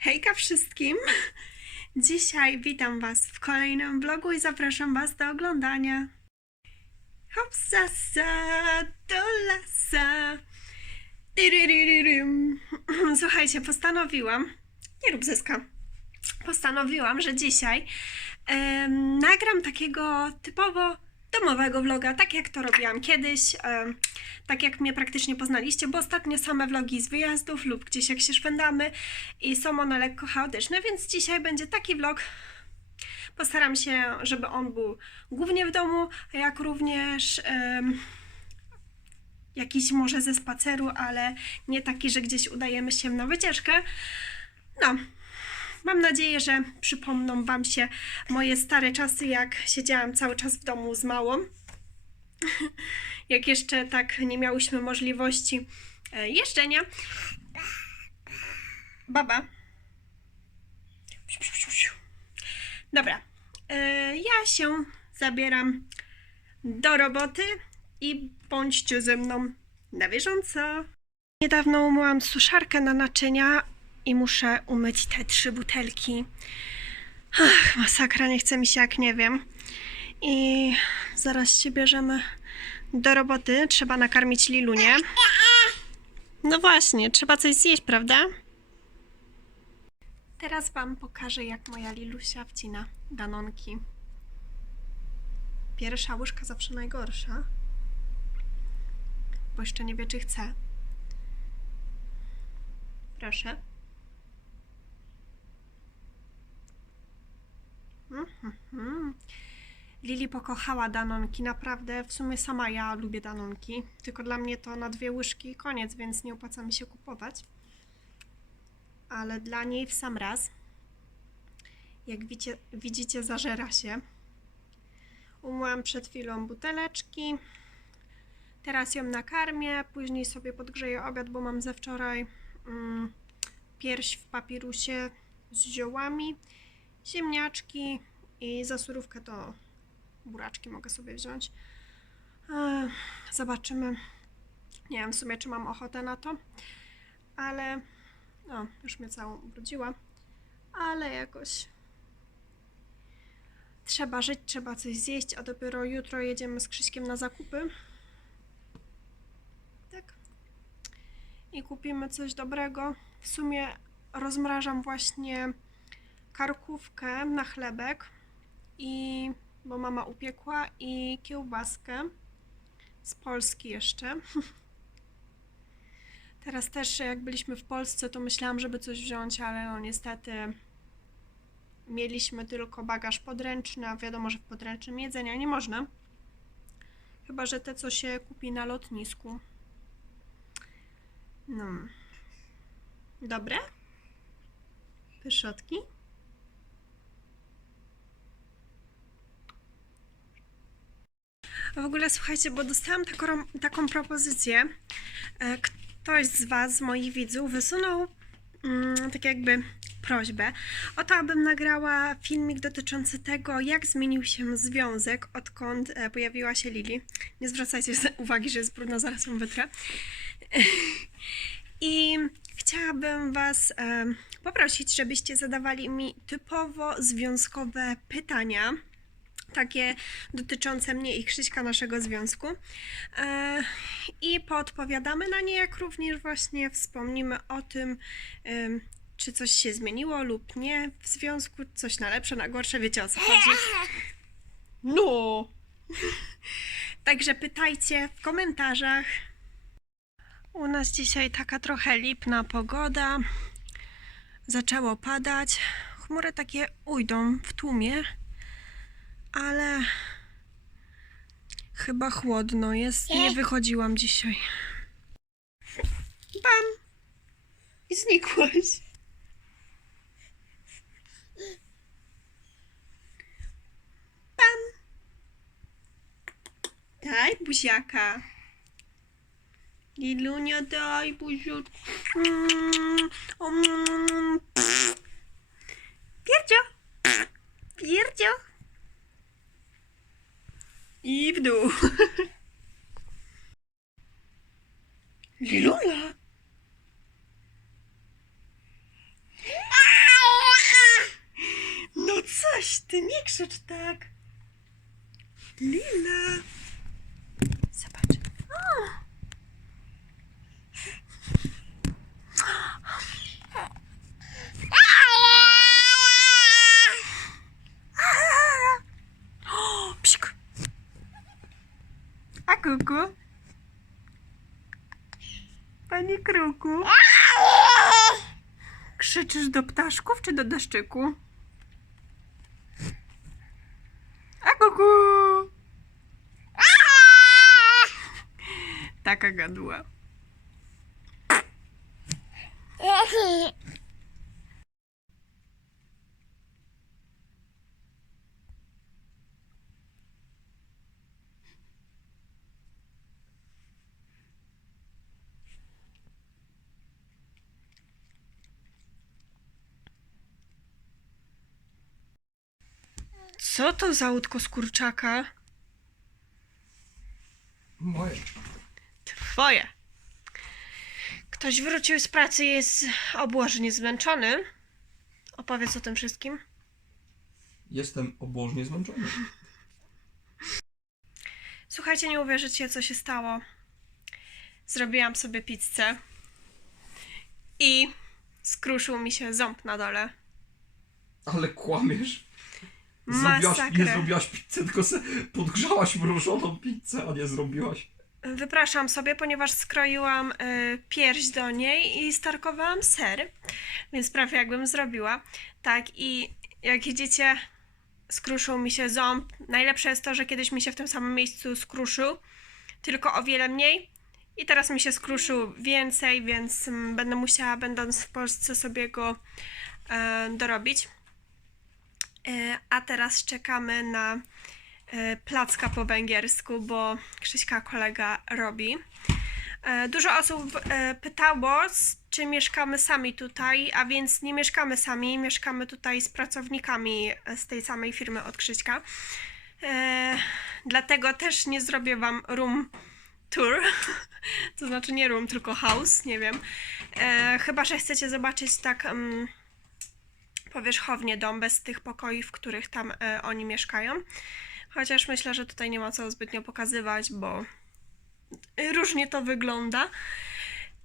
Hejka wszystkim! Dzisiaj witam Was w kolejnym vlogu i zapraszam Was do oglądania. Hopsasa do lasa. Słuchajcie, postanowiłam, nie rób zyska, postanowiłam, że dzisiaj em, nagram takiego typowo domowego vloga, tak jak to robiłam kiedyś, tak jak mnie praktycznie poznaliście, bo ostatnio same vlogi z wyjazdów lub gdzieś jak się szwendamy i są one lekko chaotyczne, więc dzisiaj będzie taki vlog. Postaram się, żeby on był głównie w domu, jak również jakiś może ze spaceru, ale nie taki, że gdzieś udajemy się na wycieczkę. No, Mam nadzieję, że przypomną Wam się moje stare czasy, jak siedziałam cały czas w domu z małą. jak jeszcze tak nie miałyśmy możliwości e, jeżdżenia. Baba. Dobra. E, Ja się zabieram do roboty i bądźcie ze mną na bieżąco. Niedawno umyłam suszarkę na naczynia i muszę umyć te trzy butelki. Ach, masakra, nie chce mi się jak nie wiem. I zaraz się bierzemy do roboty. Trzeba nakarmić Lilunię. No właśnie, trzeba coś zjeść, prawda? Teraz Wam pokażę, jak moja Lilusia wcina danonki. Pierwsza łyżka zawsze najgorsza, bo jeszcze nie wie, czy chce. Proszę. Mhm. Lili pokochała danonki, naprawdę. W sumie sama ja lubię danonki, tylko dla mnie to na dwie łyżki i koniec, więc nie opłaca mi się kupować. Ale dla niej w sam raz. Jak widzicie, widzicie zażera się. Umyłam przed chwilą buteleczki. Teraz ją nakarmię, później sobie podgrzeję obiad, bo mam ze wczoraj mm, pierś w papirusie z ziołami, ziemniaczki i za surówkę to buraczki mogę sobie wziąć. Ech, Zobaczymy. Nie wiem w sumie, czy mam ochotę na to, ale no, już mnie całą ubrudziła, ale jakoś trzeba żyć, trzeba coś zjeść, a dopiero jutro jedziemy z Krzyśkiem na zakupy. Tak. I kupimy coś dobrego. W sumie rozmrażam właśnie karkówkę na chlebek i bo mama upiekła i kiełbaskę z Polski jeszcze. Teraz też jak byliśmy w Polsce, to myślałam, żeby coś wziąć, ale no niestety mieliśmy tylko bagaż podręczny, a wiadomo, że w podręcznym jedzenia nie można. Chyba, że te, co się kupi na lotnisku. No. Dobre? Pyszotki? W ogóle słuchajcie, bo dostałam taką, taką propozycję. E, Ktoś z Was, z moich widzów, wysunął mm, tak jakby prośbę o to, abym nagrała filmik dotyczący tego, jak zmienił się związek, odkąd e, pojawiła się Lili. Nie zwracajcie uwagi, że jest brudno, zaraz ją wytrę. I chciałabym Was e, poprosić, żebyście zadawali mi typowo związkowe pytania takie dotyczące mnie i Krzyśka, naszego związku. E, I poodpowiadamy na nie, jak również właśnie wspomnimy o tym, czy coś się zmieniło lub nie w związku, coś na lepsze, na gorsze, wiecie o co chodzi. No! Także pytajcie w komentarzach. U nas dzisiaj taka trochę lipna pogoda. Zaczęło padać. Chmury takie ujdą w tłumie ale chyba chłodno jest. Nie wychodziłam dzisiaj. Bam! I znikłaś. Bam! Daj buziaka. Lilunia, daj buziutku. Mm, mm, pff. Pierdzio! Pierdzio! I w dół. Lilunia! Ty nie krzycz tak. Lila. Zobacz. O. O, Psik. A kuku? Panie kruku? Krzyczysz do ptaszków czy do deszczyku? A kuku! Taka gaduła. Co to za łódko z kurczaka? Moje. Twoje. Ktoś wrócił z pracy i jest obłożnie zmęczony. Opowiedz o tym wszystkim. Jestem obłożnie zmęczony. Słuchajcie, nie uwierzycie, co się stało. Zrobiłam sobie pizzę i skruszył mi się ząb na dole. Ale kłamiesz. Zrobiłaś, nie zrobiłaś pizzę, tylko se podgrzałaś mrożoną pizzę, a nie zrobiłaś. Wypraszam sobie, ponieważ skroiłam y, pierś do niej i starkowałam ser, więc prawie jakbym zrobiła. Tak, i jak widzicie, skruszył mi się ząb. Najlepsze jest to, że kiedyś mi się w tym samym miejscu skruszył, tylko o wiele mniej. I teraz mi się skruszył więcej, więc mm, będę musiała, będąc w Polsce, sobie go e, dorobić. E, a teraz czekamy na e, placka po węgiersku, bo Krzyśka kolega robi. E, Dużo osób pytało, czy mieszkamy sami tutaj, a więc nie mieszkamy sami, mieszkamy tutaj z pracownikami z tej samej firmy od Krzyśka. Dlatego też nie zrobię Wam room tour, to znaczy nie room, tylko house, nie wiem. Chyba, że chcecie zobaczyć tak mm, powierzchownie dom bez tych pokoi, w których tam e, oni mieszkają. Chociaż myślę, że tutaj nie ma co zbytnio pokazywać, bo różnie to wygląda.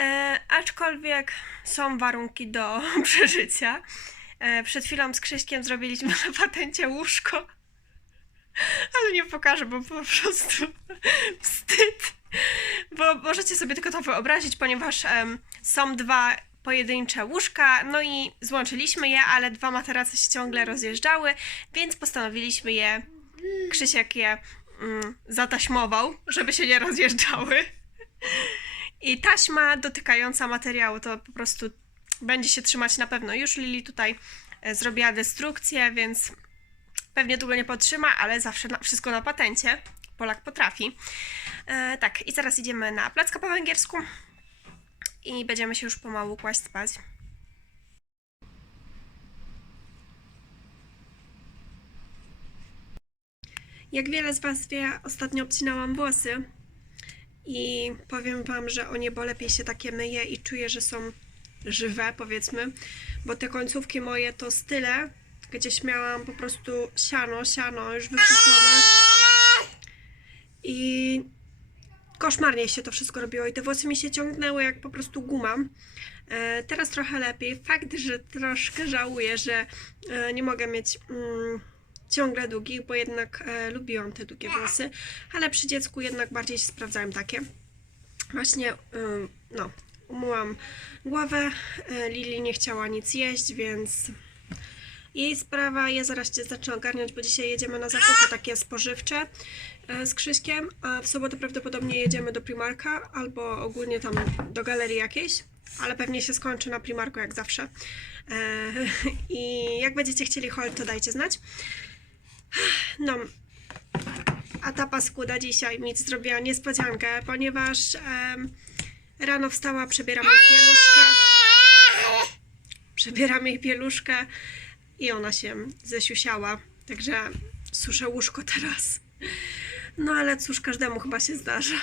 E, aczkolwiek są warunki do przeżycia. E, przed chwilą z Krzyśkiem zrobiliśmy na patencie łóżko. Ale nie pokażę, bo po prostu wstyd. Bo możecie sobie tylko to wyobrazić, ponieważ są dwa pojedyncze łóżka, no i złączyliśmy je, ale dwa materace się ciągle rozjeżdżały, więc postanowiliśmy je Krzysiek je mm, zataśmował, żeby się nie rozjeżdżały. I taśma dotykająca materiału to po prostu będzie się trzymać na pewno. Już Lili tutaj e, zrobiła destrukcję, więc pewnie długo nie potrzyma, ale zawsze na, wszystko na patencie. Polak potrafi. E, tak, i zaraz idziemy na placka po węgiersku i będziemy się już pomału kłaść spać. Jak wiele z Was wie, ostatnio obcinałam włosy i powiem Wam, że o niebo lepiej się takie myje i czuję, że są żywe, powiedzmy, bo te końcówki moje to style, gdzieś miałam po prostu siano, siano już wypuszczone i koszmarnie się to wszystko robiło i te włosy mi się ciągnęły jak po prostu guma. E, teraz trochę lepiej. Fakt, że troszkę żałuję, że e, nie mogę mieć mm, ciągle długich, bo jednak e, lubiłam te długie włosy, ale przy dziecku jednak bardziej się sprawdzają takie. Właśnie, ym, no, umyłam głowę, e, Lili nie chciała nic jeść, więc jej sprawa, ja zaraz Cię zacznę ogarniać, bo dzisiaj jedziemy na zakupy takie spożywcze e, z Krzyśkiem, a w sobotę prawdopodobnie jedziemy do Primarka albo ogólnie tam do galerii jakiejś, ale pewnie się skończy na Primarku jak zawsze. E, I jak będziecie chcieli haul, to dajcie znać. No, a ta paskuda dzisiaj mi zrobiła niespodziankę, ponieważ rano wstała, przebieram jej pieluszkę. Przebieram jej pieluszkę i ona się zesiusiała. Także suszę łóżko teraz. No ale cóż, każdemu chyba się zdarza.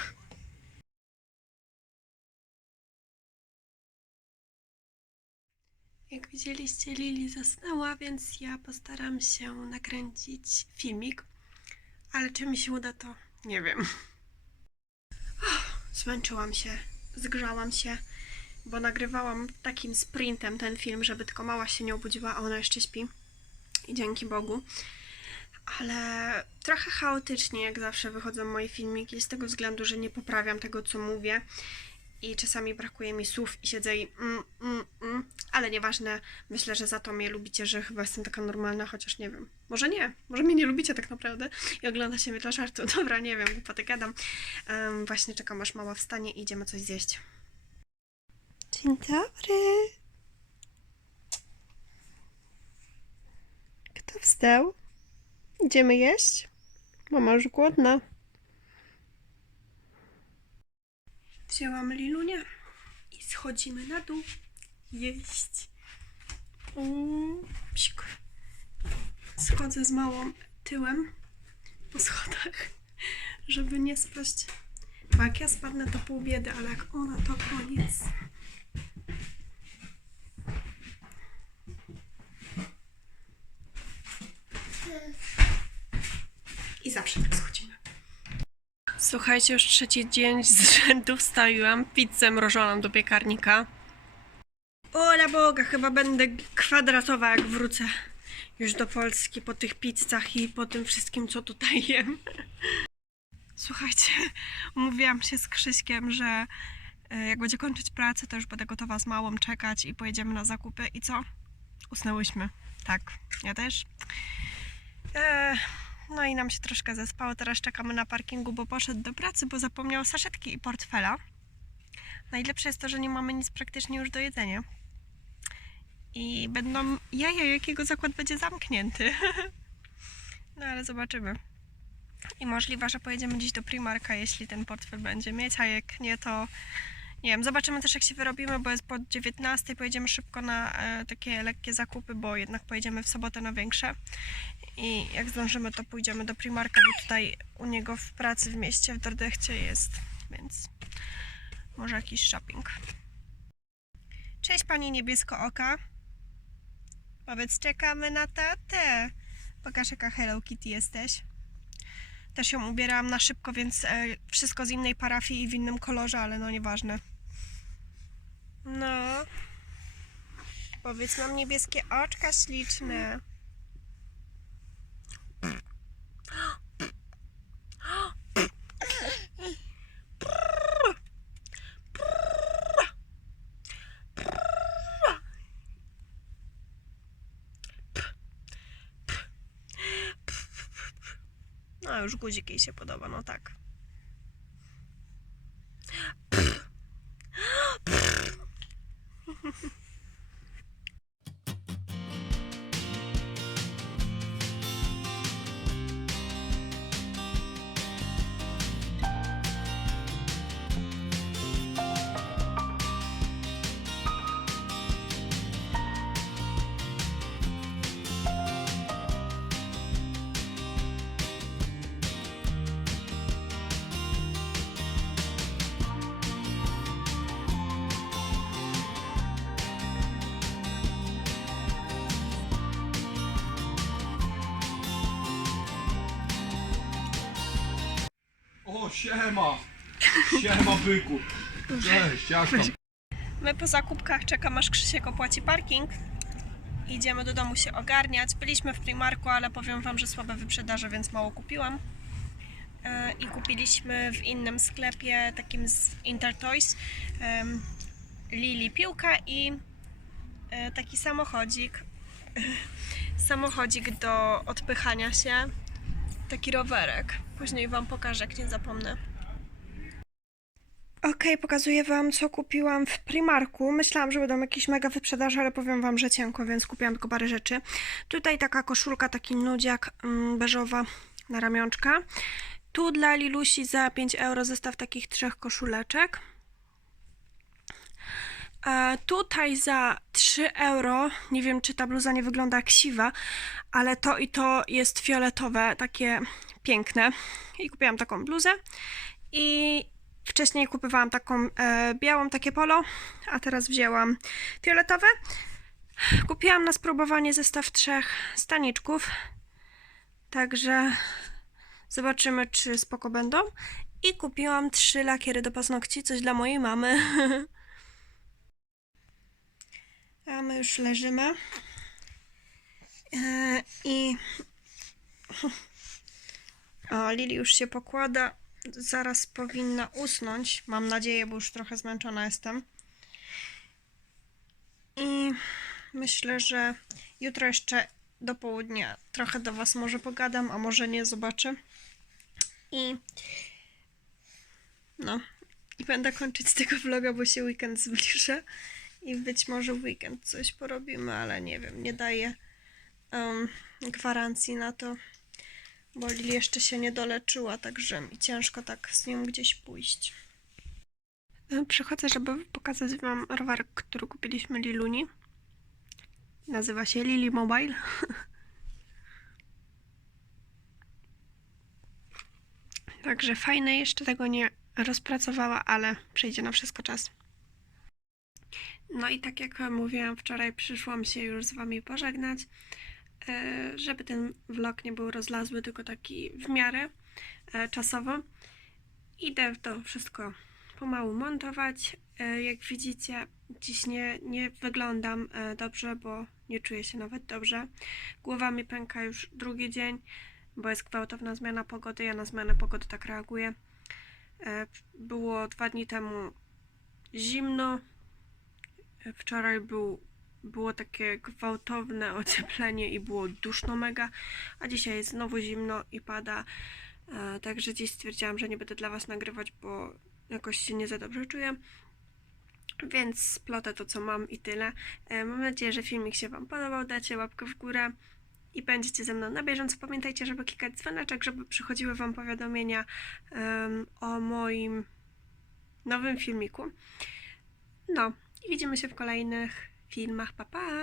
Jak widzieliście, Lili zasnęła, więc ja postaram się nakręcić filmik. Ale czy mi się uda, to nie wiem. Oh, zmęczyłam się, zgrzałam się, bo nagrywałam takim sprintem ten film, żeby tylko mała się nie obudziła, a ona jeszcze śpi. I dzięki Bogu. Ale trochę chaotycznie, jak zawsze, wychodzą moje filmiki, z tego względu, że nie poprawiam tego, co mówię. I czasami brakuje mi słów i siedzę i mm, mm, mm. Ale nieważne, myślę, że za to mnie lubicie, że chyba jestem taka normalna, chociaż nie wiem. Może nie, może mnie nie lubicie tak naprawdę i oglądacie mnie dla żartu. Dobra, nie wiem, głupoty gadam. Em, właśnie czekam, aż mała wstanie i idziemy coś zjeść. Dzień dobry. Kto wstał? Idziemy jeść? Mama już głodna. Wzięłam Lilunię i schodzimy na dół jeść. Mm, psik. Schodzę z małą tyłem po schodach, żeby nie spaść. Bo jak ja spadnę, to pół biedy, ale jak ona, to koniec. I zawsze tak schodzimy. Słuchajcie, już trzeci dzień z rzędu wstawiłam pizzę mrożoną do piekarnika. Ola Boga, chyba będę kwadratowa jak wrócę już do Polski po tych pizzach i po tym wszystkim, co tutaj jem. Słuchajcie, umówiłam się z Krzyśkiem, że e, jak będzie kończyć pracę, to już będę gotowa z małą czekać i pojedziemy na zakupy. I co? Usnęłyśmy. Tak, ja też. Eee, no i nam się troszkę zespało. Teraz czekamy na parkingu, bo poszedł do pracy, bo zapomniał saszetki i portfela. Najlepsze jest to, że nie mamy nic praktycznie już do jedzenia. I będą jaja, jakiego zakład będzie zamknięty. no ale zobaczymy. I możliwe, że pojedziemy dziś do Primarka, jeśli ten portfel będzie mieć, a jak nie, to nie wiem. Zobaczymy też, jak się wyrobimy, bo jest po 19. Pojedziemy szybko na e, takie lekkie zakupy, bo jednak pojedziemy w sobotę na większe. I jak zdążymy, to pójdziemy do Primarka, bo tutaj u niego w pracy w mieście, w Dordechcie jest, więc może jakiś shopping. Cześć Pani Niebieskooka. Powiedz, czekamy na tatę. Pokaż, jaka Hello Kitty jesteś. Też ją ubierałam na szybko, więc e, wszystko z innej parafii i w innym kolorze, ale no nieważne. No. Powiedz, mam niebieskie oczka śliczne. No, już guzik jej się podoba, no tak. Siema! Siema, byku! Cześć, jak? My po zakupkach czekam aż Krzysiek opłaci parking. Idziemy do domu się ogarniać. Byliśmy w Primarku, ale powiem Wam, że słabe wyprzedaże, więc mało kupiłam. E, I kupiliśmy w innym sklepie, takim z Intertoys, Lili piłka i e, taki samochodzik. Samochodzik do odpychania się. Taki rowerek. Później Wam pokażę, jak nie zapomnę. Okej, pokazuję Wam, co kupiłam w Primarku. Myślałam, że będą jakieś mega wyprzedaże, ale powiem Wam, że cienko, więc kupiłam tylko parę rzeczy. Tutaj taka koszulka, taki nudziak mm, beżowa na ramionczka. Tu dla Lilusi za 5 euro zestaw takich trzech koszuleczek. Tutaj za 3 euro, nie wiem czy ta bluza nie wygląda jak siwa, ale to i to jest fioletowe, takie piękne. I kupiłam taką bluzę. I wcześniej kupowałam taką e, białą, takie polo, a teraz wzięłam fioletowe. Kupiłam na spróbowanie zestaw trzech staniczków. Także zobaczymy, czy spoko będą. I kupiłam trzy lakiery do paznokci, coś dla mojej mamy. A my już leżymy. E, I o, Lili już się pokłada. Zaraz powinna usnąć. Mam nadzieję, bo już trochę zmęczona jestem. I myślę, że jutro jeszcze do południa trochę do Was może pogadam, a może nie, zobaczę. I no, i będę kończyć tego vloga, bo się weekend zbliża. I być może w weekend coś porobimy, ale nie wiem, nie daję em, gwarancji na to, bo Lili jeszcze się nie doleczyła, także mi ciężko tak z nią gdzieś pójść. E, Przychodzę, żeby pokazać Wam rowerek, który kupiliśmy Liluni. Nazywa się Lili Mobile. Także fajne, jeszcze tego nie rozpracowała, ale przyjdzie na wszystko czas. No i tak jak mówiłam wczoraj, przyszłam się już z Wami pożegnać, e, żeby ten vlog nie był rozlazły, tylko taki w miarę e, czasowo. Idę to wszystko pomału montować. E, Jak widzicie, dziś nie, nie wyglądam dobrze, bo nie czuję się nawet dobrze. Głowa mi pęka już drugi dzień, bo jest gwałtowna zmiana pogody. Ja na zmianę pogody tak reaguję. Było dwa dni temu zimno. Wczoraj był, było takie gwałtowne ocieplenie i było duszno mega, a dzisiaj jest znowu zimno i pada. E, Także dziś stwierdziłam, że nie będę dla Was nagrywać, bo jakoś się nie za dobrze czuję. Więc splotę to, co mam i tyle. E, Mam nadzieję, że filmik się Wam podobał. Dacie łapkę w górę i będziecie ze mną na bieżąco. Pamiętajcie, żeby klikać dzwoneczek, żeby przychodziły Wam powiadomienia em, o moim nowym filmiku. No i widzimy się w kolejnych filmach. Pa, pa!